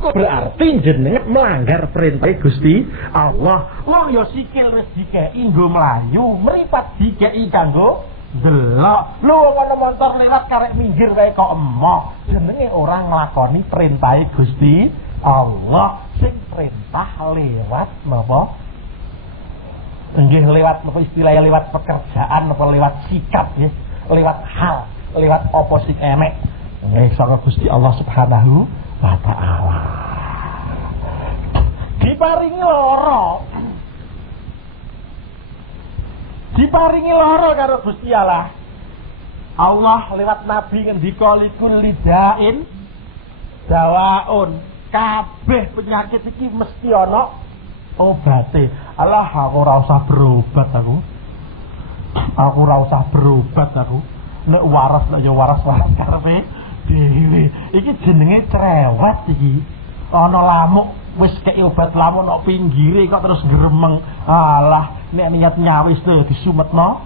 Berarti jenenge melanggar perintah Gusti Allah. Wong ya sikil wis dikeki nggo mlayu, mripat dikeki kanggo delok. Lho ana motor lewat karek minggir wae kok emoh. Jenenge orang nglakoni perintah Gusti Allah. Sing perintah lewat napa? Nggih lewat apa istilahnya lewat pekerjaan apa lewat sikap nggih, lewat hal, lewat apa sing enek. Nggih saka Gusti Allah Subhanahu wa ta'ala. Diparingi lara. Diparingi lara karo Gusti Allah. Allah lewat nabi ngendika likul lidain dawaun. Kabeh penyakit iki mesti ana obate. Alah aku ora usah berobat aku. Aku ora usah berobat aku. Nek waras nek ya waras karepe dhewe. Iki jenenge cerewet iki. Ana lamuk wis kei obat lamuk nok pinggire kok terus gremeng. Alah nek niat nyawis to disumetno.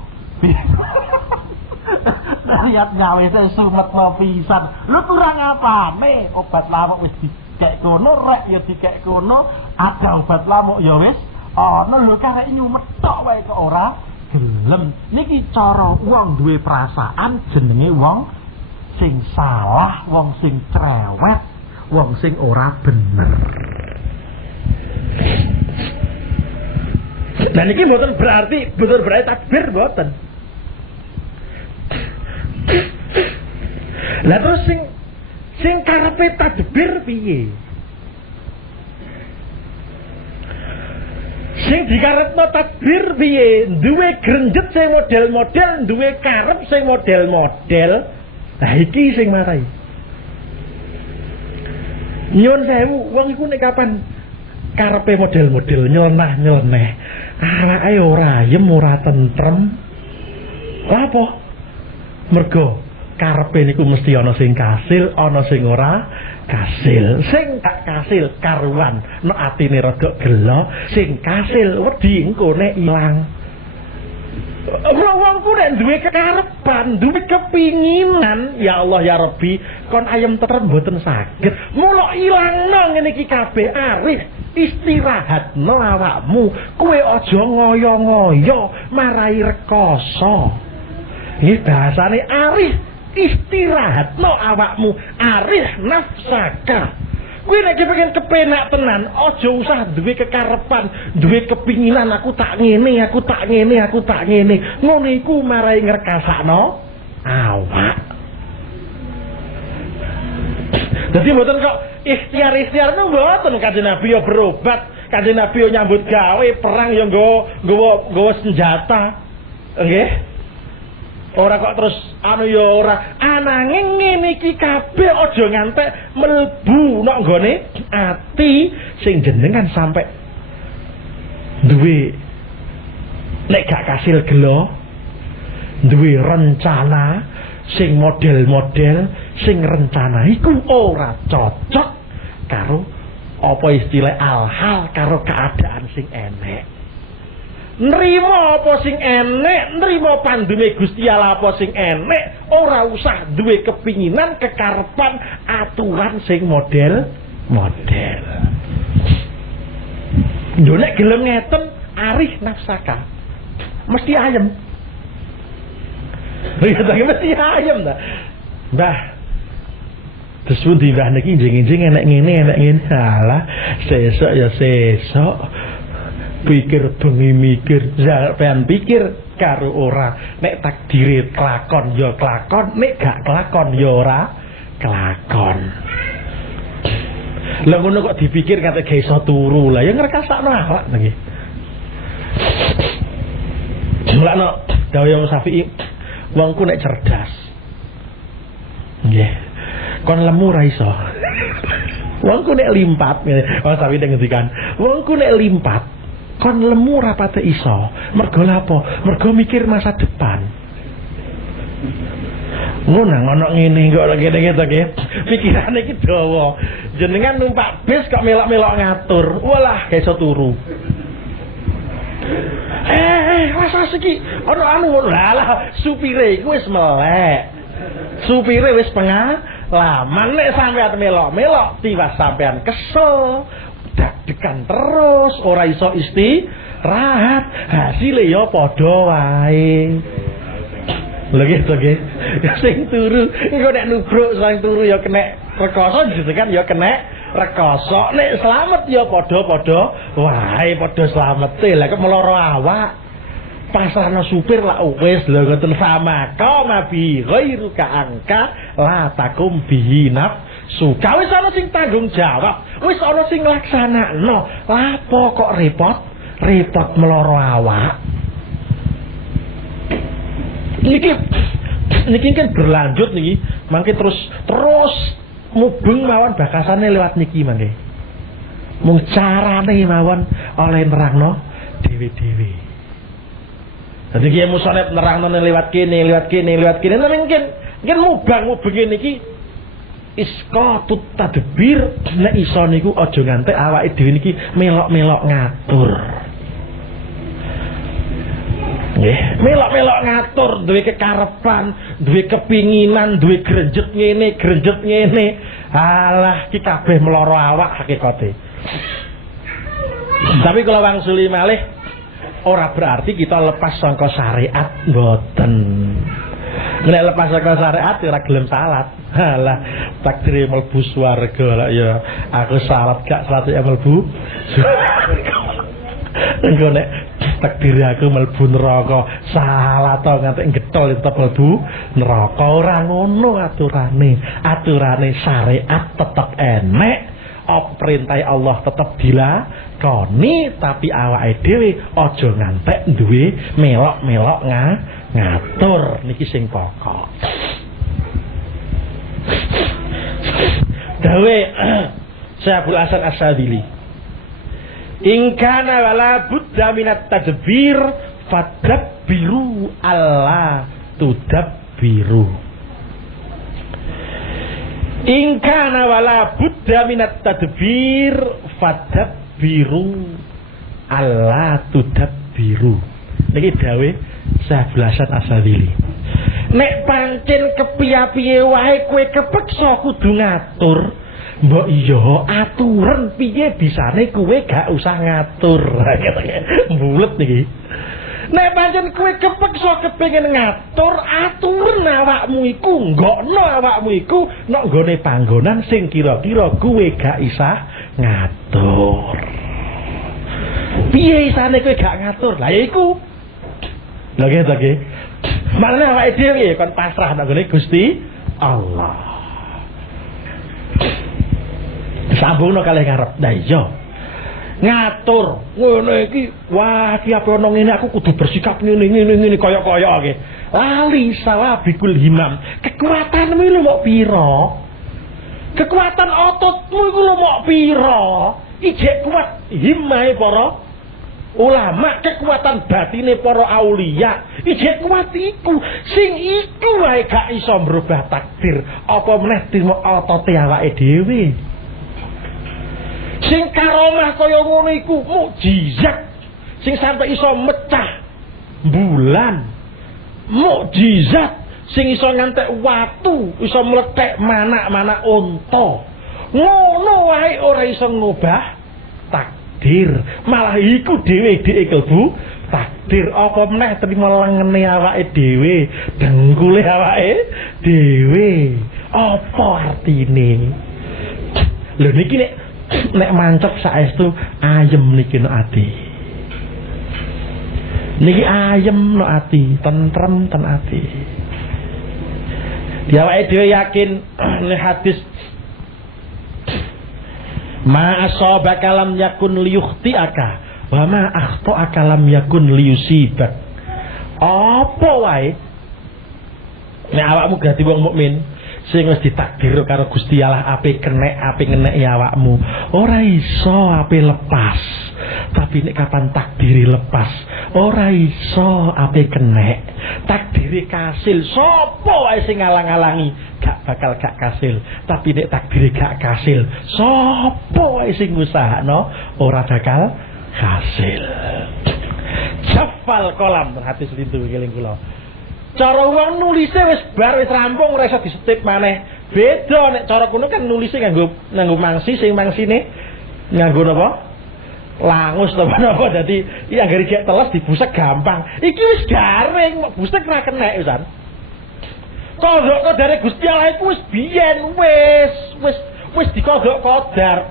Niat nyawis to sumetno pisan. Lu kurang apane obat lamuk wis dikek kono rek ya dikek kono, ada obat lamuk ya wis ana lho karek nyumetok wae kok ora gelem. Niki cara wong duwe perasaan jenenge wong sing salah, wong sing cerewet, wong sing ora bener. Dan ini bukan berarti takbir bukan. Lah terus sing karepe tadbir piye? Sing dikarepno tadbir piye? Duwe grenjet sing model-model, duwe karep sing model-model. Nah iki sing marai. Nyuwun sewu, wong iku nek kapan karepe model-model nyeleneh. Awake ora ayem, ora tentrem. Lha apa? Mergo karepe niku mesti ana sing kasil, ana sing ora kasil. Sing gak kasil karuan nek atine rada gelo, sing kasil wedi engko nek ilang. Wong ku nek duwe kekarepan, duwe kepinginan, ya Allah ya Rabbi, kon ayem tenan mboten saged. Mula ilangno ngene iki kabeh arif. Istirahatno awakmu, kowe aja ngoyo-ngoyo marai rekoso. Iki bahasane arif. Istirahatno awakmu, arif nafsaka. Kowe nek pengen kepenak tenan, aja usah duwe kekarepan, duwe kepinginan aku tak ngene, aku tak ngene, aku tak ngene. Ngono iku marai ngrekasakno awak. Dadi mboten kok ikhtiar-ikhtiar niku mboten. Kanjeng Nabi yo berobat, Kanjeng Nabi yo nyambut gawe, perang yo nggawa senjata. Nggih. Ora kok terus anu ya ora ananging ngene iki kabeh aja ngantek mlebu nek nggone ati sing jenengan sampe duwe nek gak kasil gelo duwe rencana sing model-model sing rencana iku ora cocok karo apa istilah al-hal karo keadaan sing enek. Nrimo apa sing enek, nrimo pandune Gusti Allah apa sing enek, ora usah duwe kepinginan, kekarepan, aturan sing model-model. Yo nek gelem ngeten, arif nafsaka. Mesti ayem. Ya mesti ayem ta. Mbah. Terus pundi mbah niki njing-njing enek ngene. Alah, sesuk ya sesuk. Pikir bengi mikir, sampean pikir karo ora. Nek takdire kelakon ya kelakon, nek gak kelakon ya ora kelakon. Lah ngono kok dipikir kate gak iso turu. Lah ya ngrekasakno awak nggih. Jumlahno dawuh Imam Syafi'i, wongku nek cerdas. Nggih. Kon lemu ra iso. Wongku nek limpat, Mas Syafi'i ngendikan, wongku nek limpat kon lemu rapate iso. Mergo lapo? Mergo mikir masa depan. Ngono ngene kok ngene to nggih. Pikirane iki dawa. Jenengan numpak bis kok melok-melok ngatur. Walah, gak iso turu. Rasa iki ana anu lah supire iku wis melek. Supire wis Lah nek sampean melok-melok tiwas sampean kesel, deg-degan terus, ora iso istirahat, hasilnya ya padha wae. Lha gitu nggih. Sing turu engko nek nubruk sing turu ya kena rekoso kan ya kena rekoso. Nek slamet ya padha-padha wae padha slamete. Lah kok meloro awak. Pasrahno supir lah wis lho ngoten sama kama bi ghairu ka angka la takum bihi nafsu. Wis ana sing tanggung jawab, wis ana sing nglaksanakno. Lapo kok repot meloro awak. Niki kan berlanjut niki, mangke terus mubeng mawon bakasane lewat niki mangke. Mung carane mawon oleh nerangno dhewe-dhewe. Jadi kiye musonet nerangno lewat kene. Tapi mungkin mubeng niki isqatut tadbir nek iso niku aja ngantek awake dhewe niki melok-melok ngatur. Nggih, melok-melok ngatur, duwe kekarepan, duwe kepinginan, duwe grenjet ngene. Alah ki kabeh meloro awak hakikate. Tapi kalau wangsuli malih ora berarti kita lepas sangka syariat, mboten. Nek lepas sangka syariat ora gelem salat. Halah, takdire mlebu swarga lah ya. Aku salat gak salat ya mlebu swarga. Engko nek takdir aku mlebu neraka, salat to nganti getol tetep mlebu neraka. Ora ngono aturane. Aturane syariat tetep enek. Perintah Allah tetap dilakoni, tapi awake dhewe aja ngantek duwe melok-melok ngatur. Niki sing pokok. Dawe Syaikhul Hasan As-Sadili, in kana wala budda minat tadbir fadabbiru alla tudabbiru. In kana wala budda minat tadbir fadabbiru alla tudabbiru. Niki dawuh Syaikhul Hasan As-Sadili. Nek pancen kepiye-piye wae kowe kepeksa kudu ngatur, mbok iya aturan piye bisane kowe gak usah ngatur. Mbulet niki. Nek pancen kowe kepeksa kepengin ngatur, aturen awakmu iku, nggokno awakmu iku nek nggone panggonan sing kira-kira kowe gak isah ngatur. Piye isane kowe gak ngatur? Lah ya iku. Lha nggih. Maknane awake dhewe kon pasrah nek nggone Gusti Allah. Sambungno kalih ngarep. Lah iya. Ngatur ngene iki, wah iki apa ono ngene aku kudu bersikap ngene kaya-kaya iki. Lali sawabikul himam. Kekuatanmu lho mok pira? Kekuatan ototmu iku lho mok pira? Ijek kuat himmahe para ulama, kekuatan batine para aulia. Ijek kuat iku, sing iku wae gak iso merubah takdir. Apa meneh timo otote awake dhewe. Sing karomah kaya ngono iku mukjizat, sing sampai iso mecah bulan, mukjizat sing iso ngantek watu, iso mlethek manak-manak unta. Ngono wae ora iso ngubah takdir, malah iku dhewe klebu takdir. Apa meneh trimo lengene awake dhewe, dengkule awake dhewe. Apa artine? Lho niki nek mancep saestu ayem niki no ati. Niki ayem no ati, tentrem ten ati. Diawake dhewe yakin nek hadis ma asabaka lam yakun liyukhtiaka wa ma akhta'aka lam yakun liyusibak. Apa wae nek awakmu dadi wong mukmin sing wis ditakdir karo Gusti Allah ape ngenek awakmu, ora iso ape lepas. Tapi nek kapan takdiri lepas, ora iso ape kenek. Takdiri kasil, sapa wae sing ngalang-alangi gak bakal gak kasil. Tapi nek takdiri gak kasil, sapa wae sing ngusahakno ora bakal kasil. Jafal kolam hati selintu keling kula. Cara wong nulise wis bar wis rampung ora iso disetip maneh. Beda nek cara kono kan nulise nganggo mangsi, sing mangsine nganggo napa? Langus napa dadi iya anggere jek teles dibusek gampang. Iki wis garing, mok busek ra kenek wisan. Kodok dari Gusti Allah iku wis biyen wis dikodok kodar.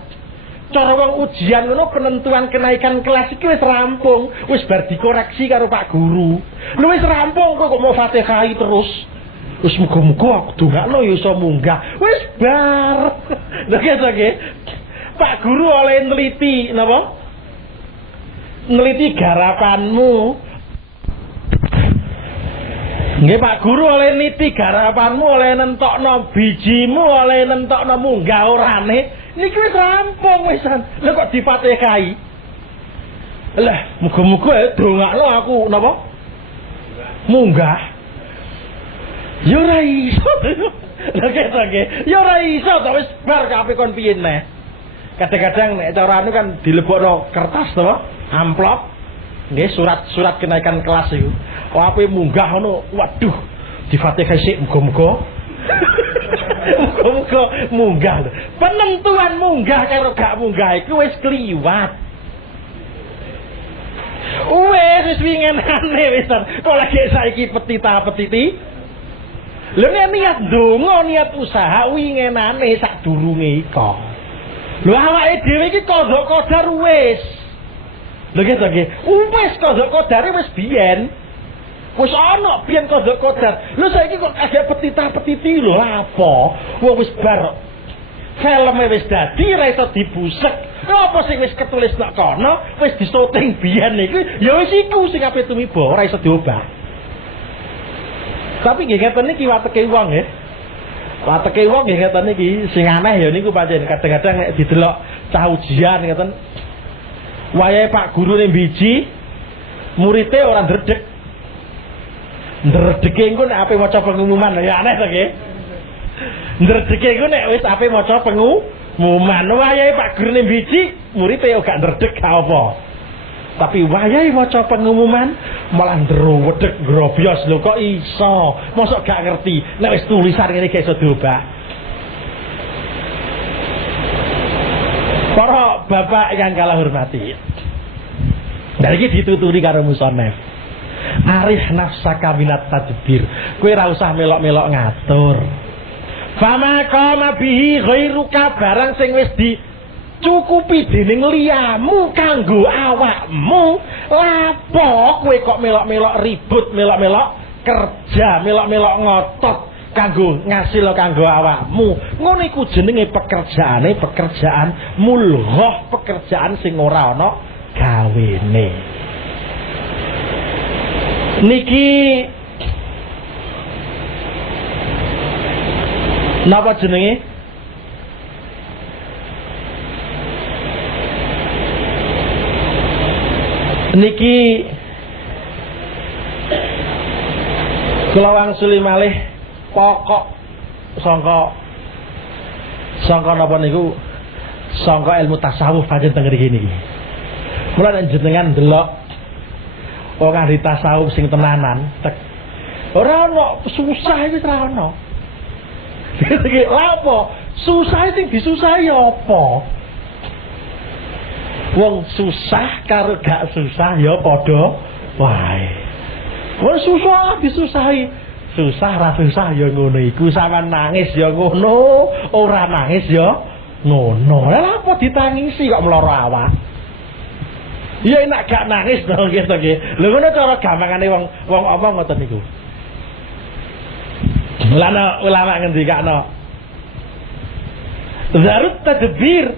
Cara wong ujian ngono penentuan kenaikan kelas iki wis rampung, wis bar dikoreksi karo Pak Guru. Lu wis rampung kok mau Fatihah terus. Wis muga-muga aku dongakno ya iso munggah. Wis bar. Lha kene Pak Guru oleh neliti napa? Neliti garapanmu. Nggih Pak Guru oleh niti garapanmu, oleh nentokno bijimu, oleh nentokno munggah orane. Niki wis rampung wisan. Lha kok dipatihkai? Lah, muga-muga dongakno aku napa? Munggah. Yo ora iso. Lha kene yo ora iso to wis bar kabeh kon piye neh. Kadang-kadang nek carane kan dilebokno kertas to, amplop. Nggih surat kenaikan kelas iku. Ape munggah ngono, waduh, difatihah sik muga-muga. Muga-muga munggah. Penentuan munggah karo gak munggah iku wis kliwat. Wis wingenane wisan. Kok lagi saiki petita-petiti. Lha nek niat donga, niat usaha wingenane sadurunge iko. Lho awake dhewe iki kodok kodar wis. Lho nggih. Wis kodok kodare wis biyen. Wis ana biyen kodok kodar. Lho saiki kok agak petita-petiti lho apa? Wong wis bar. Filme wis dadi ra iso dibusek. Apa sing wis ketulis nek kono, wis disoting biyen niku, ya wis iku sing ape tumiba, ora iso diobah. Tapi nggih ngeten niki wateke wong nggih. Wateke wong nggih ngeten iki sing aneh ya niku pancen kadang-kadang nek didelok cah ujian ngeten. Wayahe Pak Guru ning biji, muridé ora ndredeg. Ndredege engko nek ape maca pengumuman ya aneh to nggih. Ndredege engko nek wis ape maca pengumuman. Wayahe Pak Guru ning biji, muridé yo gak ndredeg gak apa. Tapi wayahe maca pengumuman malah ndrowedeg grobyos lho kok iso. Mosok gak ngerti nek wis tulisan ngene gak iso diubah. Para bapak yang kala hormati. Nah iki dituturi karo musonef. Arih nafsaka minat tadbir. Kowe ora usah melok-melok ngatur. Fama qama bihi ghairuka barang sing wis dicukupi dening liyamu kanggo awakmu. Lapo kowe kok melok-melok ribut, melok-melok kerja, melok-melok ngotot kanggo ngasil kanggo awakmu. Ngono iku jenenge pekerjaan mulghah, pekerjaan sing ora ana gawene. Niki napa jenenge? Niki kula wangsuli malih pokok sangka napa niku sangka ilmu tasawuf pancen teng mriki niki. Mula nek jenengan ndelok wong ahli tasawuf sing tenanan tek ora ono susah iki ora ono. Iki apa? Susah sing disusahi apa? Wong susah karo gak susah ya padha wae. Wong susah disusahi. Susah ra susah ya ngono iku, sampean nangis ya ngono, ora nangis ya ngono. Lah apa ditangisi kok mloro awak? Ya enak gak nangis to nggih to nggih. Lha ngono cara gampangane wong apa ngoten niku. Lana ulama ngendikano zarut tadbir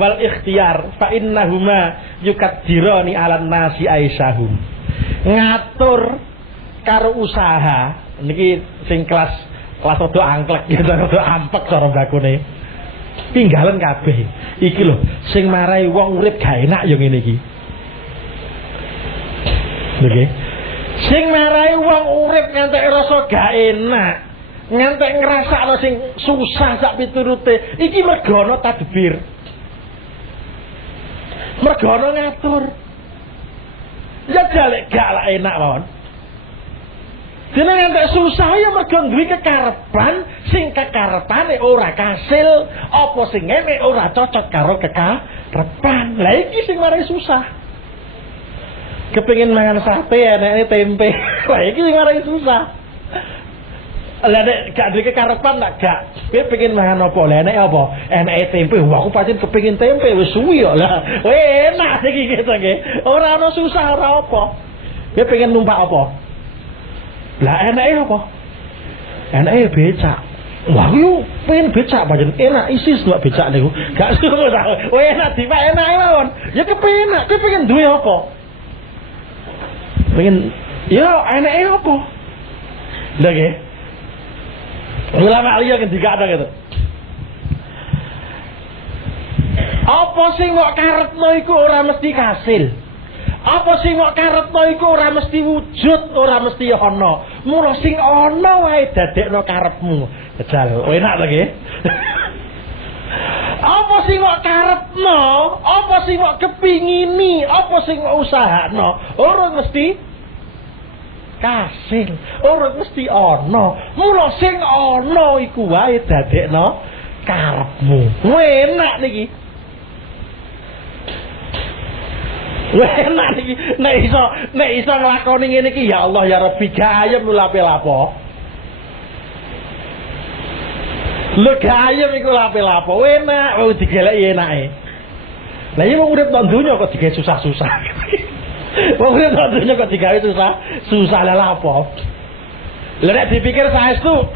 wal ikhtiyar fa innahuma yukaddirani 'alan nasi aisyahum. Ngatur karo usaha niki sing kelas rada angklek gitu, rada ampek cara bakune. Tinggalan kabeh. Iki lho sing marai wong urip gak enak ya ngene iki. Nggih. Sing marai wong urip ngantek rasa gak enak, ngantek ngrasakno sing susah sak piturute, iki mergo ana tadbir. Mergo ana ngatur. Ya jalek gak enak mawon. Jenengan tak susah ya mergo duwe kekarepan sing kekarepane ora kasil, apa sing ngene ora cocok karo kekarepan. Lah iki sing marai susah. Kepengin mangan sate enake tempe. Lah iki sing marai susah. Lah nek gak duwe kekarepan nak gak. Kowe pengen mangan apa? Lah enake apa? Enake tempe. Wah, aku pancen kepengin tempe wis suwi kok. Lah, enak iki gitu nggih. Ora ana susah ora apa. Kowe pengen numpak apa? Lah enake apa? Enake becak. Wah, yo pengen becak pancen enak isis lho becak niku. Gak susah. Wah, enak dipek enake mawon. Ya kepenak. Kowe pengen duwe apa? Pengen yo enake apa? Lah nggih. Ulama liya ketika ada gitu. Apa sing kok karepno iku ora mesti kasil. Apa sing kok karepno iku ora mesti wujud, ora mesti ana. Mula sing ana wae dadekno karepmu. Jajal, enak to nggih. Apa sing kok karepno, apa sing kok kepingini, apa sing kok usahakno, ora mesti kasil, ora mesti ana. Mula sing ana iku wae dadekno karepmu. Enak niki. Enak niki. Nek iso nglakoni ngene iki ya Allah ya Rabbi gayem lape-lapo. Lho gayem iku lape-lapo. Enak wong digeleki enake. Lah iya wong urip nang donya kok digawe susah-susah. Wong urip nang donya kok digawe susah lah lapo. Lah nek dipikir saestu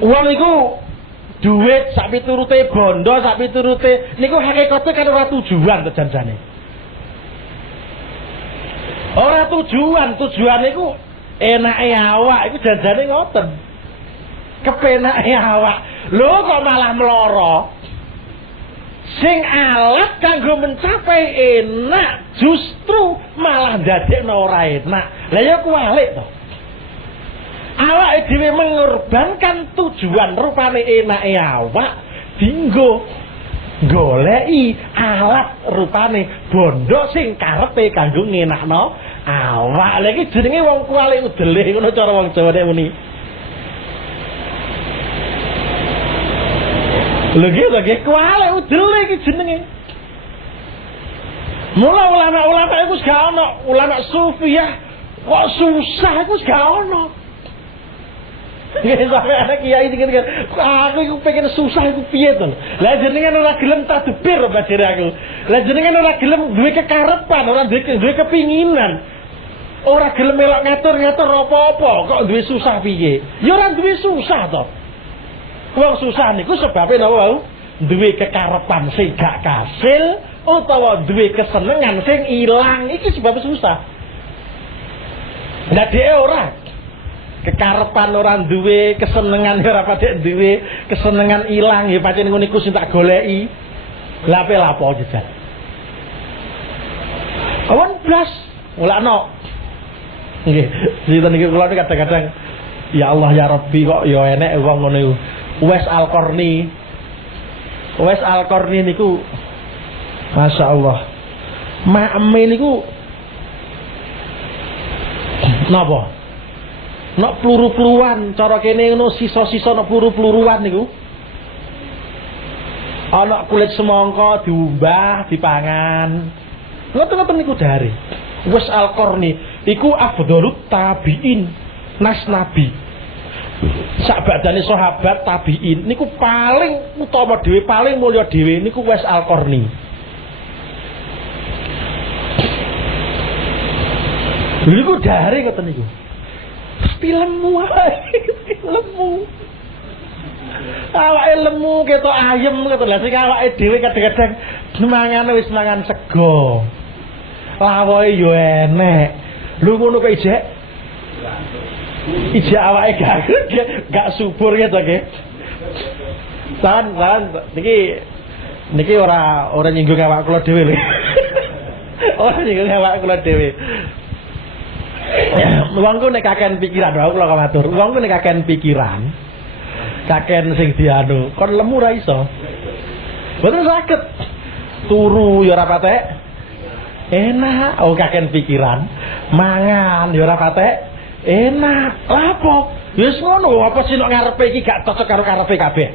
wong iku duit sak piturute bondo sak piturute niku hakikate kan ora tujuan to janjane. Ora tujuan iku enake awak iku janjane ngoten. Kepenake awak. Lho kok malah mloro. Sing alat kanggo mencapai enak justru malah ndadekno ora enak. Lah ya kuwalik to. Awake dhewe mengorbankan tujuan rupane enake awak dinggo goleki alat rupane bondo sing karepe kanggo ngenakno awak. Lha iki jenenge wong kuwalik udele ngono cara wong Jawa nek muni. Lha iki kuwalik udele iki jenenge. Mula ulama-ulama iku gak ono, ulama sufiyah kok susah iku gak ono. Nggih sampe anak kiai dikit aku iku pengen susah iku piye to. Lah jenengan ora gelem tadbir bajare aku. Lah jenengan ora gelem duwe kekarepan, ora duwe kepinginan. Ora gelem melok ngatur-ngatur apa-apa, kok duwe susah piye? Ya ora duwe susah to. Wong susah niku sebabe napa wau? Duwe kekarepan sing gak kasil utawa duwe kesenengan sing ilang, iki sebab susah. Lah dhek ora kekarepan orang duwe, kesenengan ora padhek duwe, kesenengan ilang ya pancen ngono iku sing tak goleki. Lape-lapo jejal. Kawan blas, mulakno. Nggih, cerita niki kula kadang-kadang ya Allah ya Rabbi kok ya enek wong ngono iku. Uwais Al-Qarni niku Masya Allah. Ma'ame niku napa? Nok peluru-peluruan, cara kene ngono sisa-sisa nok peluru-peluruan niku. Ana kulit semangka diumbah, dipangan. Ngoten-ngoten niku dari. Wes Al-Qarni iku afdhalut tabiin, nas nabi. Sak badane sahabat tabiin niku paling utama dhewe, paling mulya dhewe niku Wes Al-Qarni. Niku dari ngoten niku. Lemu awake lemu ketok ayem ketok. Lah sing awake dhewe kadang-kadang mangan wis mangan sego lawoke yo enek lho ngono kok ijek awake gak subur gitu nggih. Tahan niki ora nyinggung awak kula dhewe lho. Ora nyinggung awak kula dhewe. Wongku nek kakean pikiran, aku kula matur. Wongku nek kakean pikiran, kakean sing dianu, kon lemu ra iso. Mboten saged. Turu ya ora patek enak, kakean pikiran. Mangan ya ora patek Enak. Lah apa? Wis ngono, apa sih nek ngarepe iki gak cocok karo karepe kabeh.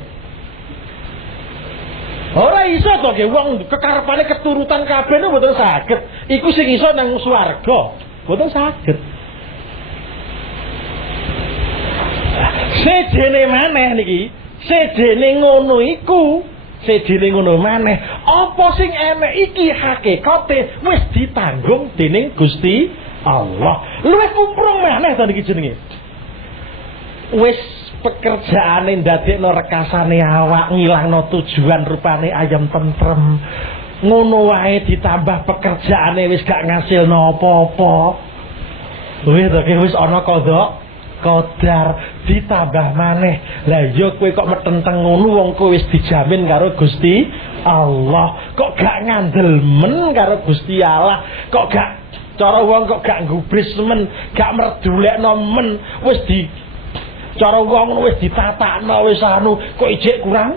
Ora iso to ge wong kekarepane keturutan kabeh niku mboten saged. Iku sing iso nang swarga. Mboten saged. Sejene maneh niki, sejene ngono iku, sejene ngono maneh, apa sing enek iki hakikate wis ditanggung dening Gusti Allah. Luwih kumprung maneh to niki jenenge. Wis pekerjaane ndadekno rekasane awak, ngilangno tujuan rupane ayam tentrem. Ngono wae ditambah pekerjaane wis gak ngasilno apa-apa. Wis to wis ana qadar ditambah maneh. Lah ya kowe kok metenteng ngono wong kowe wis dijamin karo Gusti Allah. Kok gak ngandel men karo Gusti Allah. Kok gak cara wong kok gak gubris men, gak merdulekno men, wis di cara wong wis ditatakno wis anu kok ijek kurang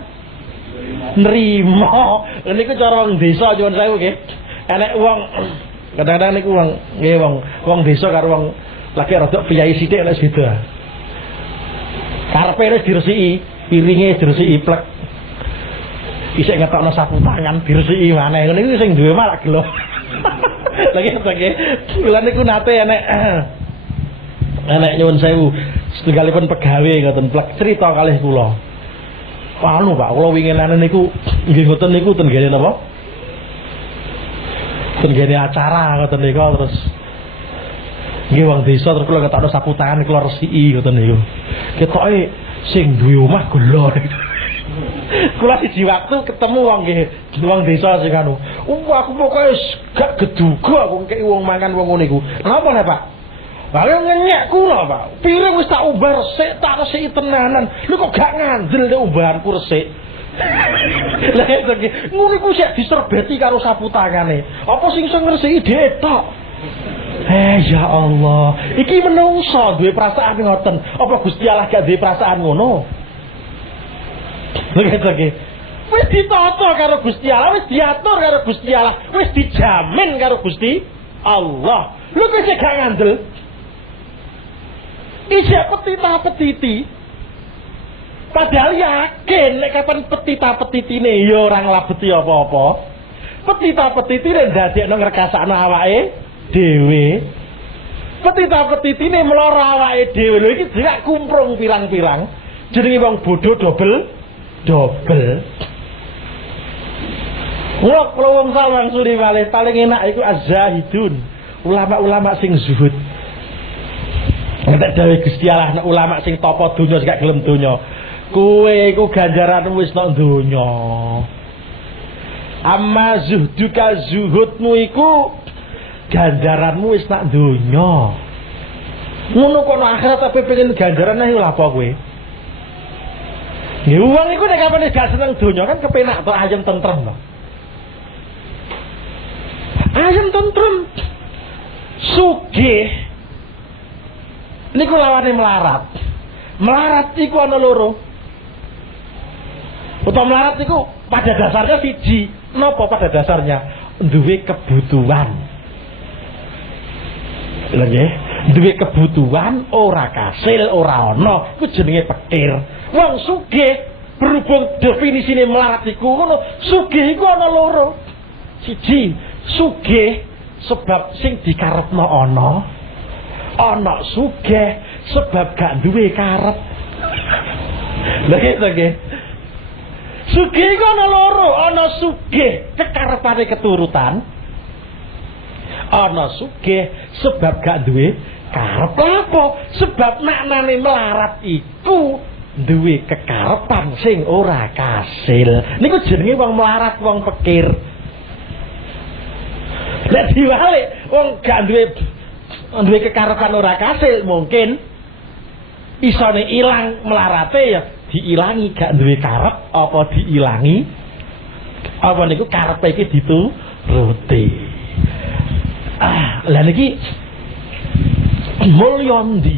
nrimo. Niku cara wong desa nyuwun sewu nggih. Enek wong kadang-kadang niku wong nggih wong desa karo wong lagi rodok piyai sithik lek beda. Karepe wis diresiki, piringe diresiki plek. Isih ngetokno sapu tangan diresiki maneh. Ngene iki sing duwe malah gelo. Lagi nggih. Kula niku nate enek nyuwun sewu setunggalipun pegawe ngoten plek crita kalih kula. Anu Pak, kula winginane niku nggih ngoten niku ten gene napa? Ten gene acara ngoten niku terus nggih wong desa terus kula ngetokno sapu tangan kula resiki ngoten niku. Ketoke sing duwe omah gelo. Kula siji waktu ketemu wong nggih wong desa sing anu. Aku pokoke gak geduga aku ngeki wong mangan wong ngene iku. Napa nek Pak? Lah ngenyek kula Pak. Piring wis tak umbar resik, tak resiki tenanan. Lho kok gak ngandel nek umbaranku resik. Lah iki ngono iku sik diserbeti karo sapu tangane. Apa sing iso ngresiki detok? Ya Allah, iki menungso duwe perasaan ngoten. Apa Gusti Allah gak duwe perasaan ngono? Lagi wis ditata karo Gusti Allah, wis diatur karo Gusti Allah, wis dijamin karo Gusti Allah. Lho kok sik gak ngandel? Isih petita-petiti. Padahal yakin nek kapan petita-petitine ya ora nglabeti apa-apa. Petita-petitine ndadekno ngrekasakno awake dhewe. Petita-petitine mloro awake dhewe. Lho iki gak kumprung pirang-pirang. Jenenge wong bodho dobel. Kalau wong sawang suri paling enak iku az-zahidun. Ulama-ulama sing zuhud. Nek dawuh Gusti Allah nek ulama sing tapa donya gak gelem donya. Kowe iku ganjaranmu wis nang donya. Amma zuhduka zuhudmu iku ganjaranmu wis nang donya. Ngono kok nang akhirat tapi pengen ganjaran ae lha apa kowe? Ya uang iku nek kapan gak seneng donya kan kepenak to ayam tentrem to. Ayam tentrem. Sugih. Niku lawane melarat. Melarat iku ana loro. Utawa melarat iku pada dasarnya siji. Napa pada dasarnya? Duwe kebutuhan. Lha nggih, duwe kebutuhan ora kasil, ora ana, iku jenenge pikir. Wong sugih berhubung definisine melarat iku ngono, sugih iku ana loro. Siji, sugih sebab sing dikarepno ana. Ana sugih sebab gak duwe karep. Lha nggih. Sugih iku ana loro, ana sugih kekarepane keturutan. Ana sugih sebab gak duwe karep. Apa? Sebab maknane melarat iku duwe kekarepan sing ora kasil. Niku jenenge wong melarat, wong pikir. Lah diwalik wong gak duwe kekarepan ora kasil mungkin isone ilang melarate ya diilangi gak duwe karep apa diilangi apa niku karepe iki dituruti. Lah niki mulya ndi?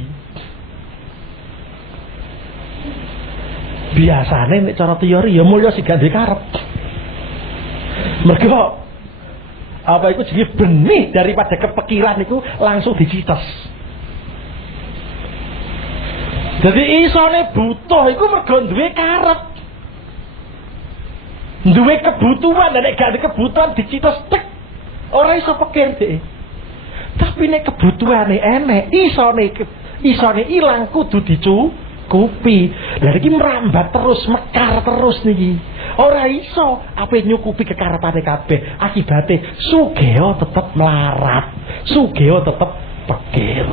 Biasane nek cara teori ya mulya sing gak duwe karep. Mergo apa itu jadi benih daripada kepikiran itu langsung dicites. Jadi isone butuh iku mergo duwe karep. Duwe kebutuhan, nek gak ada kebutuhan dicitos tek. Ora iso pikir dhek. Tapi nek kebutuhane enek, isone ilang kudu dicukupi. Lah iki merambat terus, mekar terus niki. Ora iso ape nyukupi kekarepane kabeh. Akibate sugih tetep melarat, sugih tetep pikir.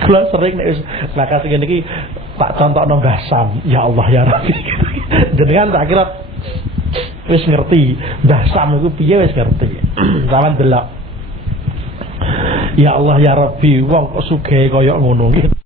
Kula sering nek wis makasih ngene iki tak contohno Mbah Sam. Ya Allah ya Rabbi. Jenengan tak kira wis ngerti Mbah Sam iku piye wis ngerti. Sampeyan delok. Ya Allah ya Rabbi, wong kok sugih kaya ngono iki.